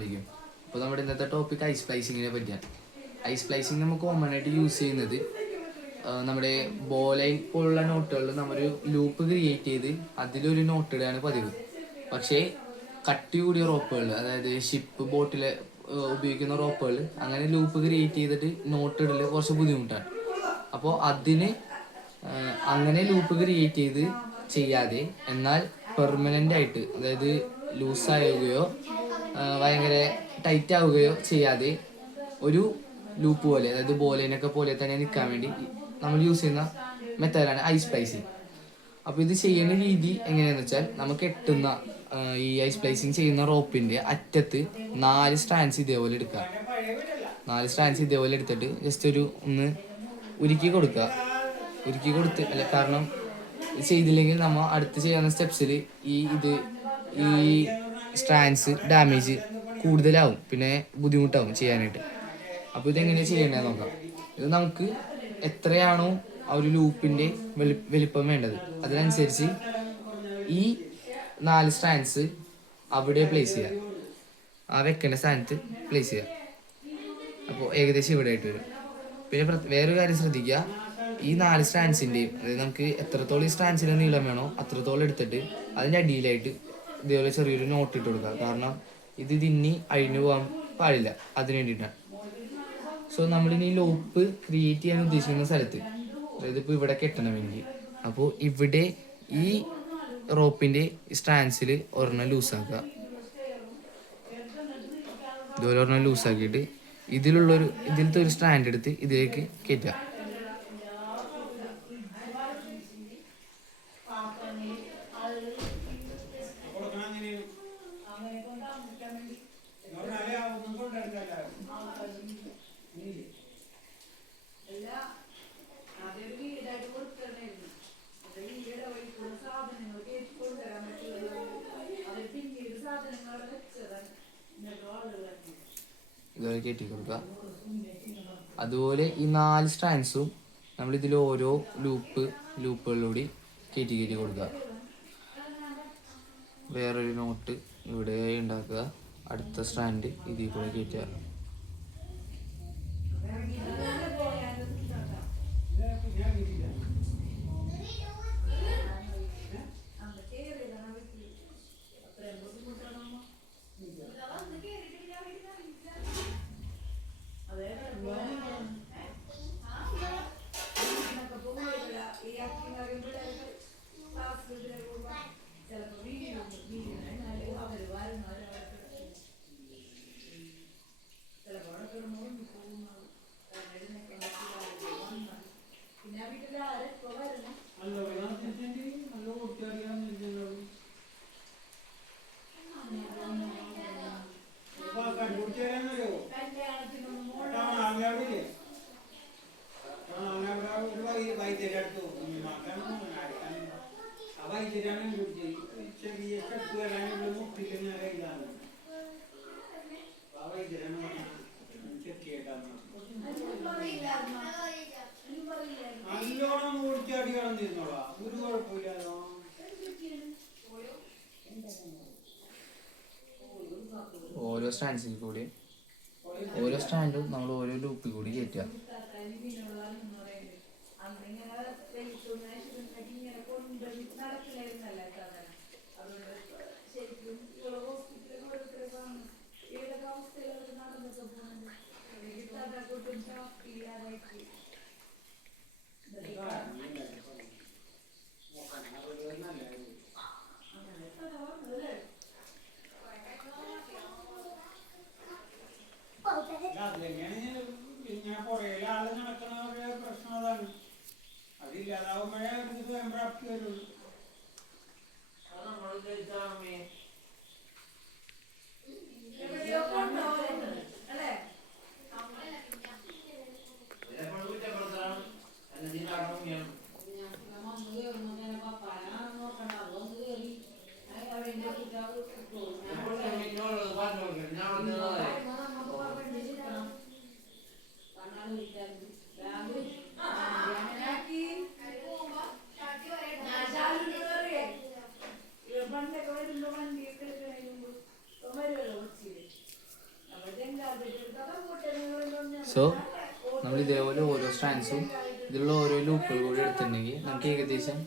അസ്സലാമലൈക്കും. അപ്പോൾ നമ്മുടെ ഇന്നത്തെ ടോപ്പിക് ഐസ് സ്പ്ലൈസിങ്ങിനെ പറ്റിയാണ്. ഐസ് സ്പ്ലൈസിങ് നമുക്ക് കോമൺ ആയിട്ട് യൂസ് ചെയ്യുന്നത് നമ്മുടെ ബോലൈൻ പോലുള്ള നോട്ടുകളിൽ നമ്മളൊരു ലൂപ്പ് ക്രിയേറ്റ് ചെയ്ത് അതിലൊരു നോട്ട് ഇടുകയാണ് പതിവ്. പക്ഷേ കട്ടി കൂടിയ റോപ്പുകൾ, അതായത് ഷിപ്പ് ബോട്ടിൽ ഉപയോഗിക്കുന്ന റോപ്പുകൾ, അങ്ങനെ ലൂപ്പ് ക്രിയേറ്റ് ചെയ്തിട്ട് നോട്ട് ഇടൽ കുറച്ച് ബുദ്ധിമുട്ടാണ്. അപ്പോൾ അതിന് അങ്ങനെ ലൂപ്പ് ക്രിയേറ്റ് ചെയ്ത് ചെയ്യാതെ, എന്നാൽ പെർമനൻ്റ് ആയിട്ട്, അതായത് ലൂസാവുകയോ ഭയങ്കര ടൈറ്റ് ആവുകയോ ചെയ്യാതെ ഒരു ലൂപ്പ് പോലെ, അതായത് ബോലൈനൊക്കെ പോലെ തന്നെ നിൽക്കാൻ വേണ്ടി നമ്മൾ യൂസ് ചെയ്യുന്ന മെത്തേഡാണ് ഐസ് സ്പ്ലൈസിങ്. അപ്പോൾ ഇത് ചെയ്യുന്ന രീതി എങ്ങനെയാണെന്ന് വെച്ചാൽ, നമുക്ക് എട്ടുന്ന ഈ ഐസ് സ്പ്ലൈസിങ് ചെയ്യുന്ന റോപ്പിൻ്റെ അറ്റത്ത് 4 സ്ട്രാൻഡ്സ് ഇതേപോലെ എടുക്കുക. 4 സ്ട്രാൻഡ്സ് ഇതേപോലെ എടുത്തിട്ട് ജസ്റ്റ് ഒന്ന് ഉരുക്കി കൊടുക്കുക. അല്ല, കാരണം ഇത് ചെയ്തില്ലെങ്കിൽ നമ്മൾ അടുത്ത് ചെയ്യുന്ന സ്റ്റെപ്സിൽ ഈ സ്ട്രാൻഡ്സ് ഡാമേജ് കൂടുതലാവും, പിന്നെ ബുദ്ധിമുട്ടാവും ചെയ്യാനായിട്ട്. അപ്പോൾ ഇതെങ്ങനെ ചെയ്യേണ്ടതെന്ന് നോക്കാം. ഇത് നമുക്ക് എത്രയാണോ ആ ഒരു ലൂപ്പിൻ്റെ വലിപ്പം വേണ്ടത്, അതിനനുസരിച്ച് ഈ 4 സ്ട്രാൻഡ്സ് അവിടെ പ്ലേസ് ചെയ്യുക, ആ വെക്കേണ്ട സ്ഥാനത്ത് പ്ലേസ് ചെയ്യുക. അപ്പോൾ ഏകദേശം ഇവിടെ ആയിട്ട് വരും. പിന്നെ വേറൊരു കാര്യം ശ്രദ്ധിക്കുക, ഈ 4 സ്ട്രാൻഡ്സിൻ്റെയും, അതായത് നമുക്ക് എത്രത്തോളം ഈ സ്ട്രാൻഡ്സിൻ്റെ നീളം വേണോ അത്രത്തോളം എടുത്തിട്ട് അതിൻ്റെ അടിയിലായിട്ട് ഇതേപോലെ ചെറിയൊരു നോട്ട് ഇട്ട് കൊടുക്കുക. കാരണം ഇത് തിന്നി അഴിഞ്ഞു പോകാൻ പാടില്ല, അതിന് വേണ്ടിയിട്ടാണ്. സോ നമ്മളിനി ലൂപ്പ് ക്രിയേറ്റ് ചെയ്യാൻ ഉദ്ദേശിക്കുന്ന സ്ഥലത്ത്, അതായത് ഇപ്പോൾ ഇവിടെ കെട്ടണമെങ്കിൽ, അപ്പോൾ ഇവിടെ ഈ റോപ്പിൻ്റെ സ്ട്രാൻഡ്സിൽ ഒരെണ്ണം ലൂസാക്കുക. ഇതുപോലെ ഒരെണ്ണം ലൂസാക്കിയിട്ട് ഇതിലത്തെ ഒരു സ്ട്രാൻഡ് എടുത്ത് ഇതിലേക്ക് കയറ്റുക. ഇതുപോലെ കയറ്റി കൊടുക്കുക. അതുപോലെ ഈ 4 സ്ട്രാൻഡ്സും നമ്മളിതിൽ ഓരോ ലൂപ്പുകളിലൂടെ കയറ്റി കൊടുക്കുക. വേറൊരു നോട്ട് ഇവിടെ ഉണ്ടാക്കുക, അടുത്ത സ്ട്രാൻഡ് ഇതിൽ കൂടെ കയറ്റുക. ഓരോ സ്ട്രാൻഡ്സിൽ കൂടി ഓരോ സ്ട്രാൻഡും നമ്മൾ ഓരോ ലൂപ്പിൽ കൂടി കയറ്റുക. സോ നമ്മൾ ഇതേപോലെ ഓരോ സ്ട്രാൻഡ്സും ഇതിലുള്ള ഓരോ ലൂപ്പുകൾ കൂടി എടുത്തിട്ടുണ്ടെങ്കിൽ നമുക്ക് ഏകദേശം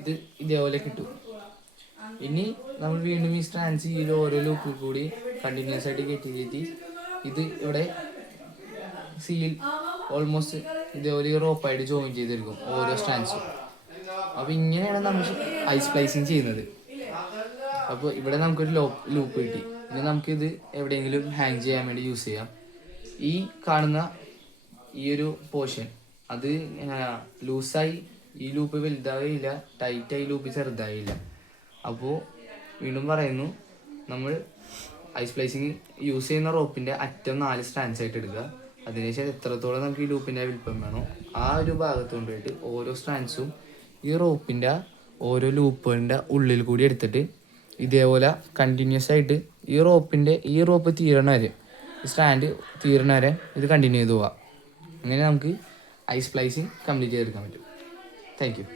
ഇത് ഇതേപോലെ കിട്ടും. ഇനി നമ്മൾ വീണ്ടും ഈ സ്ട്രാൻഡ്സ് ഈ ഓരോ ലൂപ്പിൽ കൂടി കണ്ടിന്യൂസ് ആയിട്ട് കയറ്റി ഇത് ഇവിടെ സീൽ ഓൾമോസ്റ്റ് ഇതേപോലെ ഈ റോപ്പായിട്ട് ജോയിൻ ചെയ്തെടുക്കും ഓരോ സ്ട്രാൻഡ്സും. അപ്പോൾ ഇങ്ങനെയാണ് നമ്മൾ ഐസ് സ്പ്ലൈസിങ് ചെയ്യുന്നത്. അപ്പോൾ ഇവിടെ നമുക്കൊരു ലൂപ്പ് കിട്ടി. ഇനി നമുക്കിത് എവിടെയെങ്കിലും ഹാങ് ചെയ്യാൻ വേണ്ടി യൂസ് ചെയ്യാം. ഈ കാണുന്ന ഈ ഒരു പോർഷൻ അത് ലൂസായി ഈ ലൂപ്പ് വലുതാവുകയില്ല, ടൈറ്റായി ലൂപ്പ് ചെറുതായില്ല. അപ്പോൾ വീണ്ടും പറയുന്നു, നമ്മൾ ഐസ് പ്ലേസിങ് യൂസ് ചെയ്യുന്ന റോപ്പിൻ്റെ അറ്റം 4 സ്ട്രാൻഡ്സ് ആയിട്ട് എടുക്കുക. അതിനുശേഷം എത്രത്തോളം നമുക്ക് ഈ ലൂപ്പിൻ്റെ വലിപ്പം വേണോ ആ ഒരു ഭാഗത്ത് കൊണ്ടുപോയിട്ട് ഓരോ സ്ട്രാൻഡ്സും ഈ റോപ്പിൻ്റെ ഓരോ ലൂപ്പുകളുടെ ഉള്ളിൽ കൂടി എടുത്തിട്ട് ഇതേപോലെ കണ്ടിന്യൂസ് ആയിട്ട് ഈ റോപ്പ് തീരണ വരെ, സ്റ്റാൻഡ് തീരണ വരെ ഇത് കണ്ടിന്യൂ ചെയ്ത് പോവാം. അങ്ങനെ നമുക്ക് ഐസ് പ്ലേസിങ് കംപ്ലീറ്റ് ചെയ്തെടുക്കാൻ പറ്റും. Thank you.